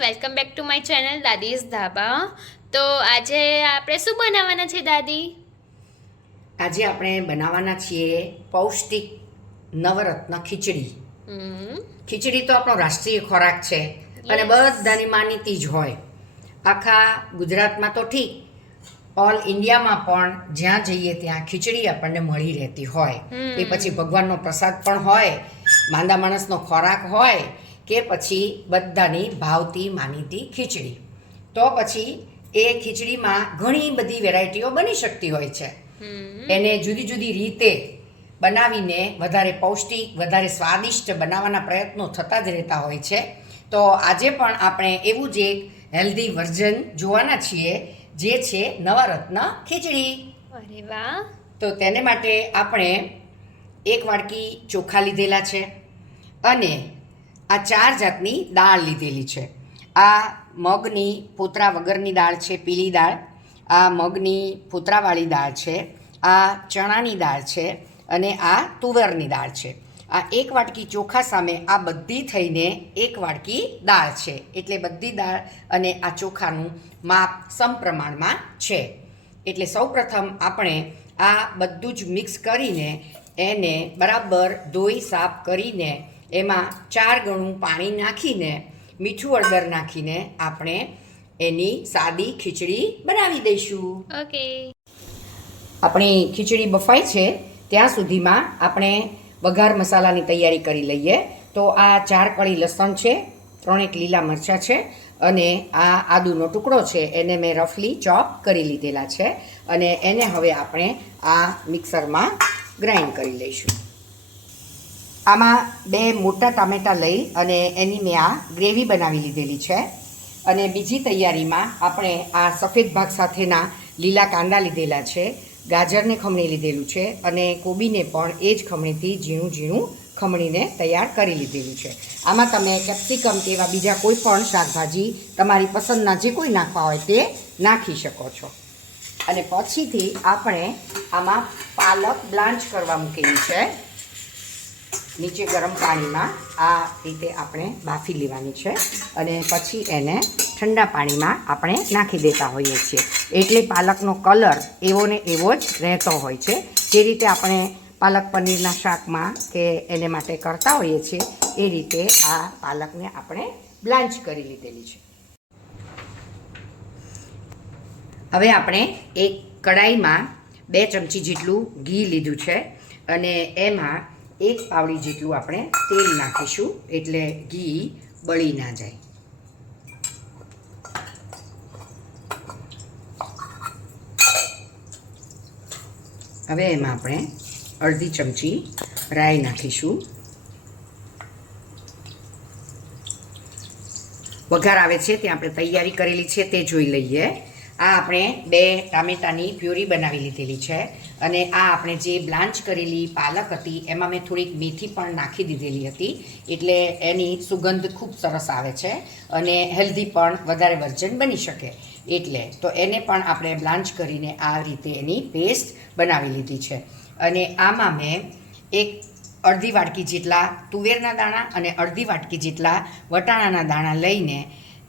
Welcome back to my channel Dadi's Dhaba. તો આજે આપણે શું બનાવવાના છે દાદી? આજે આપણે બનાવવાના છીએ પૌષ્ટિક નવરત્ન ખીચડી. ખીચડી તો આપણો રાષ્ટ્રીય ખોરાક છે અને બધાની માનીતી જ હોય. આખા ગુજરાતમાં તો ઠીક, ઓલ ઇન્ડિયામાં પણ જ્યાં જઈએ ત્યાં ખીચડી આપણને મળી રહેતી હોય. એ પછી ભગવાનનો પ્રસાદ પણ હોય, માંદા માણસનો ખોરાક હોય કે પછી બધાની ભાવતી માનીતી ખીચડી. તો પછી એ ખીચડીમાં ઘણી બધી વેરાયટીઓ બની શકતી હોય છે. એને જુદી જુદી રીતે બનાવીને વધારે પૌષ્ટિક, વધારે સ્વાદિષ્ટ બનાવવાના પ્રયત્નો થતા જ રહેતા હોય છે. તો આજે પણ આપણે એવું જ એક હેલ્ધી વર્ઝન જોવાના છીએ, જે છે નવરત્ન ખીચડી. અરે વાહ! તો તેને માટે આપણે 1 વાટકી ચોખા લીધેલા છે અને આ 4 જાતની દાળ લીધેલી છે. આ મગની ફોતરા વગરની દાળ છે, પીળી દાળ. આ મગની ફોતરાવાળી દાળ છે. આ ચણાની દાળ છે અને આ તુવેરની દાળ છે. આ 1 વાટકી ચોખા સામે આ બધી થઈને 1 વાટકી દાળ છે. એટલે બધી દાળ અને આ ચોખાનું માપ સમપ્રમાણમાં છે. એટલે સૌપ્રથમ આપણે આ બધું જ મિક્સ કરીને એને બરાબર ધોઈ સાફ કરીને એમાં 4 ગણું પાણી નાખીને મીઠું હળદર નાખીને આપણે એની સાદી ખીચડી બનાવી દઈશું. ઓકે. આપણી ખીચડી બફાય છે ત્યાં સુધીમાં આપણે વઘાર મસાલાની તૈયારી કરી લઈએ. તો આ 4 કળી લસણ છે, 3 લીલા મરચાં છે અને આ આદુનો ટુકડો છે, એને મેં રફલી ચોપ કરી લીધેલા છે અને એને હવે આપણે આ મિક્સરમાં ગ્રાઇન્ડ કરી લઈશું. આમાં 2 મોટા ટામેટાં લઈ અને એની મેં આ ગ્રેવી બનાવી લીધેલી છે. અને બીજી તૈયારીમાં આપણે આ સફેદ ભાગ સાથેના લીલા કાંદા લીધેલા છે, ગાજરને ખમણી લીધેલું છે અને કોબીને પણ એ જ ખમણીથી ઝીણું ઝીણું ખમણીને તૈયાર કરી લીધેલું છે. આમાં તમે કેપ્સિકમ કે એવા બીજા કોઈ પણ શાકભાજી તમારી પસંદના જે કોઈ નાખવા હોય તે નાખી શકો છો. અને પછીથી આપણે આમાં પાલક બ્લાન્ચ કરવા મૂકેલી છે. નીચે ગરમ પાણીમાં આ રીતે આપણે બાફી લેવાની છે અને પછી એને ઠંડા પાણીમાં આપણે નાખી દેતા હોઈએ છીએ. એટલે પાલકનો કલર એવો ને એવો જ રહેતો હોય છે. જે રીતે આપણે પાલક પનીરના શાકમાં કે એને માટે કરતા હોઈએ છીએ એ રીતે આ પાલકને આપણે બ્લાન્ચ કરી લીધેલી છે. હવે આપણે એક કડાઈમાં 2 ચમચી જેટલું ઘી લીધું છે અને એમાં 1 પાવડી જેટલું આપણે તેલ નાખીશું, એટલે ઘી બળી ના જાય. હવે એમાં આપણે અડધી ચમચી રાઈ નાખીશું. વઘાર આવે છે ત્યાં આપણે તૈયારી કરેલી છે તે જોઈ લઈએ. આ આપણે 2 ટામેટાની પ્યુરી બનાવી લીધેલી છે અને આ આપણે જે બ્લાન્ચ કરેલી પાલક હતી એમાં મેં થોડીક મેથી પણ નાખી દીધેલી હતી, એટલે એની સુગંધ ખૂબ સરસ આવે છે અને હેલ્ધી પણ વધારે વર્જન બની શકે. એટલે તો એને પણ આપણે બ્લાન્ચ કરીને આ રીતે એની પેસ્ટ બનાવી લીધી છે. અને આમાં મેં અડધી વાટકી જેટલા તુવેરના દાણા અને અડધી વાટકી જેટલા વટાણાના દાણા લઈને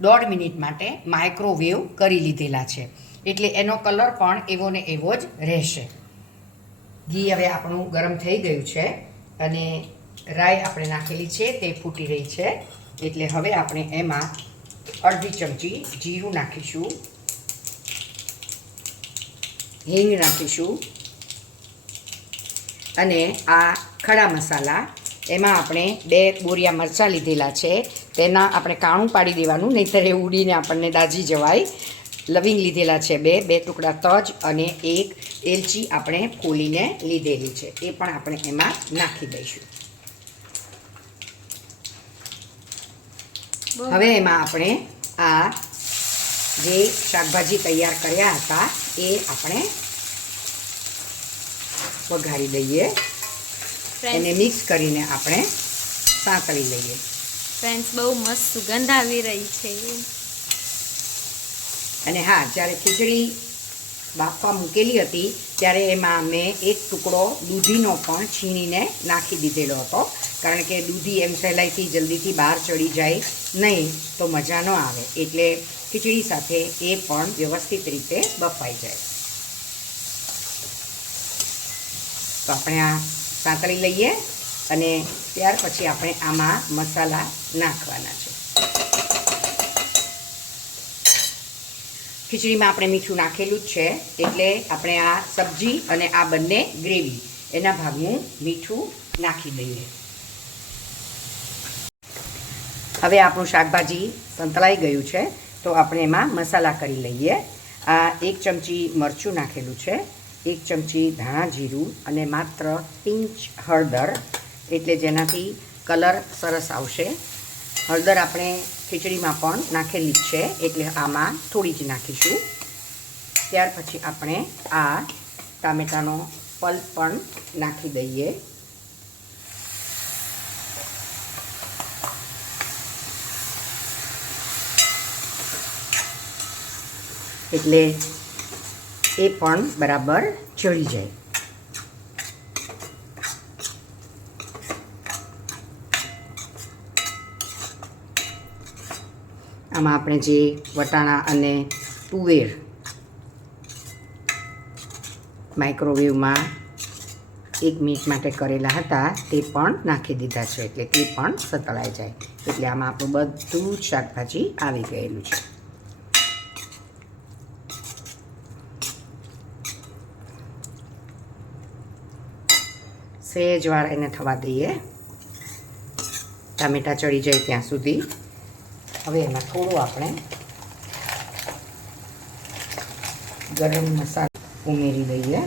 1.5 મિનિટ માટે માઇક્રોવેવ કરી લીધેલા છે. એટલે એનો કલર પણ એવો ને એવો જ રહેશે. ઘી હવે આપણું ગરમ થઈ ગયું છે અને રાઈ આપણે નાખેલી છે તે ફૂટી રહી છે. એટલે હવે આપણે એમાં અડધી ચમચી જીરું નાખીશું, હિંગ નાખીશું અને આ ખડા મસાલા, એમાં આપણે 2 બોરિયા મરચાં લીધેલા છે, તેના આપણે કાણું પાડી દેવાનું, નહીંતર એ ઉડીને આપણને દાજી જવાય. લવિંગ લીધેલા છે 2 ટુકડા તજ અને 1 એલચી આપણે ફોલીને લીધેલી છે, એ પણ આપણે એમાં નાખી દઈશું. હવે એમાં આપણે આ જે શાકભાજી તૈયાર કર્યા હતા એ આપણે વઘારી દઈએ. એને મિક્સ કરીને આપણે સાંતળી લઈએ. ફ્રેન્ડ્સ, બહુ મસ્ત સુગંધ આવી રહી છે. અને હા, જ્યારે ખીચડી બાફવા મૂકેલી હતી ત્યારે એમાં મેં એક ટુકડો દૂધીનો પણ છીણીને નાખી દીધેલો હતો, કારણ કે દૂધી એમ સહેલાઈથી જલ્દીથી બહાર ચડી જાય નહીં તો મજા ન આવે, એટલે ખીચડી સાથે એ પણ વ્યવસ્થિત રીતે બફાઈ જાય. તો આપણે આ સાંતળી લઈએ અને ત્યાર પછી આપણે આમાં મસાલા નાખવાના છે. ખીચડીમાં આપણે મીઠું નાખેલું જ છે, એટલે આપણે આ સબ્જી અને આ બંને ગ્રેવી એના ભાગનું મીઠું નાખી દઈએ. હવે આપણું શાકભાજી સંતળાઈ ગયું છે, તો આપણે એમાં મસાલા કરી લઈએ. આ 1 ચમચી મરચું નાખેલું છે, 1 ચમચી ધાણા જીરું અને માત્ર પિંચ હળદર, એટલે જેનાથી કલર સરસ આવશે. હળદર આપણે ખીચડીમાં પણ નાખેલી જ છે, એટલે આમાં થોડી જ નાખીશું. ત્યાર પછી આપણે આ ટામેટાનો પલ્પ પણ નાખી દઈએ. એટલે એ પણ બરાબર ચડી જાય. આમાં આપણે જે વટાણા અને તુવેર માઇક્રોવેવમાં 1 મિનિટ માટે કરેલા હતા તે પણ નાખી દીધા છે, એટલે તે પણ સતળાઈ જાય. એટલે આમાં આપણું બધું જ શાકભાજી આવી ગયેલું છે. સહેજ વાર એને થવા દઈએ, ટામેટાં ચડી જાય ત્યાં સુધી. હવે એમાં થોડું આપણે ગરમ મસાલો ઉમેરી દઈએ.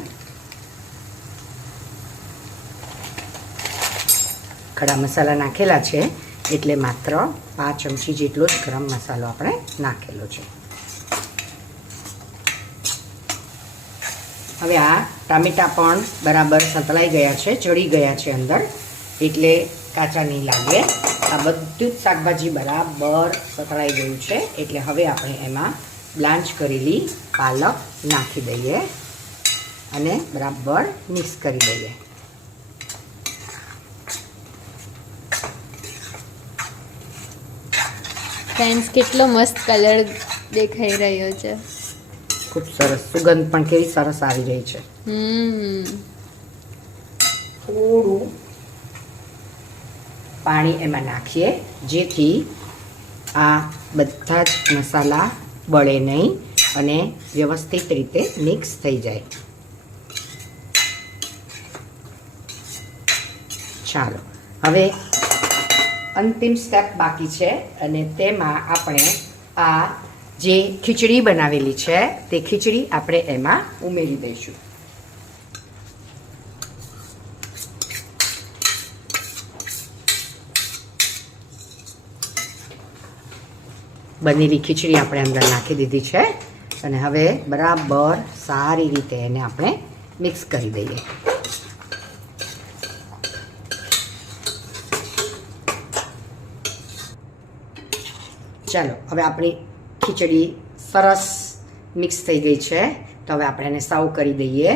ખડા મસાલા નાખેલા છે, એટલે માત્ર 5 ચમચી જેટલો જ ગરમ મસાલો આપણે નાખેલો છે. હવે આ ટામેટાં પણ બરાબર સંતળાઈ ગયા છે, ચડી ગયા છે અંદર, એટલે કાચા નહીં લાગે. આ બધું જ શાકભાજી બરાબર સતળાઈ ગયું છે, એટલે હવે આપણે એમાં બ્લાન્ચ કરેલી પાલક નાખી દઈએ અને બરાબર મિક્સ કરી દઈએ. ફ્રેન્ડ્સ, કેટલો મસ્ત કલર દેખાઈ રહ્યો છે. ખૂબ સરસ સુગંધ પણ કેવી સરસ આવી રહી છે. થોડું પાણી એમાં નાખીએ, જેથી આ બધા જ મસાલા બળે નહીં અને વ્યવસ્થિત રીતે મિક્સ થઈ જાય. ચાલો, હવે અંતિમ સ્ટેપ બાકી છે, અને તેમાં આપણે આ જે ખીચડી બનાવેલી છે તે ખીચડી આપણે એમાં ઉમેરી દઈશું. બનેલી ખીચડી આપણે અંદર નાખી દીધી છે, અને હવે બરાબર સારી રીતે એને આપણે મિક્સ કરી દઈએ. ચાલો, હવે આપણી ખીચડી સરસ મિક્સ થઈ ગઈ છે, તો હવે આપણે એને સર્વ કરી દઈએ.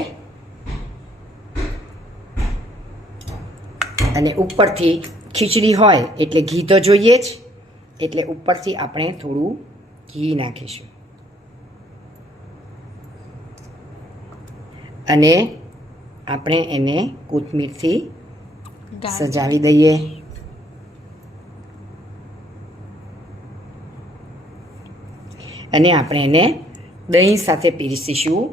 અને ઉપરથી ખીચડી હોય એટલે ઘી તો જોઈએ જ, એટલે ઉપરથી આપણે થોડું ઘી નાખીશું અને આપણે એને કોથમીરથી સજાવી દઈએ. અને આપણે એને દહીં સાથે પીરસીશું.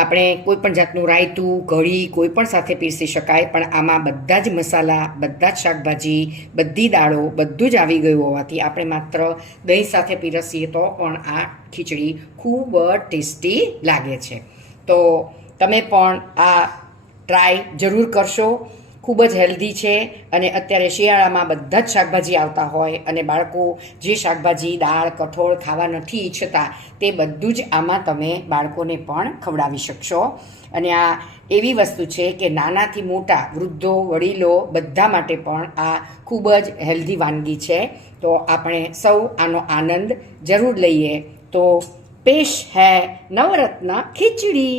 આપણે કોઈ પણ જાતનું રાયતું, કઢી કોઈ પણ સાથે પીરસી શકાય, પણ આમાં બધા જ મસાલા, બધા જ શાકભાજી, બધી દાળો, બધું જ આવી ગયું હોવાથી આપણે માત્ર દહીં સાથે પીરસીએ તો પણ આ ખીચડી ખૂબ જ ટેસ્ટી લાગે છે. તો તમે પણ આ ટ્રાય જરૂર કરશો. ખૂબ જ હેલ્ધી છે, અને અત્યારે શિયાળામાં બધા જ શાકભાજી આવતા હોય, અને બાળકો જે શાકભાજી, દાળ, કઠોળ ખાવા નથી ઈચ્છતા તે બધું જ આમાં તમે બાળકોને પણ ખવડાવી શકશો. અને આ એવી વસ્તુ છે કે નાનાથી મોટા, વૃદ્ધો, વડીલો બધા માટે પણ આ ખૂબ જ હેલ્ધી વાનગી છે. તો આપણે સૌ આનો આનંદ જરૂર લઈએ. તો पेश है नवरत्न खिचड़ी।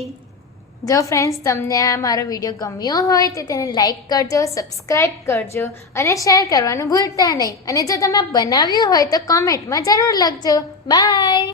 જો ફ્રેન્ડ્સ તમને આ મારો વિડીયો ગમ્યો હોય તો તેને લાઈક કરજો, સબસ્ક્રાઈબ કરજો અને શેર કરવાનું ભૂલતા નહીં. અને જો તમે બનાવ્યું હોય તો કોમેન્ટમાં જરૂર લખજો. બાય.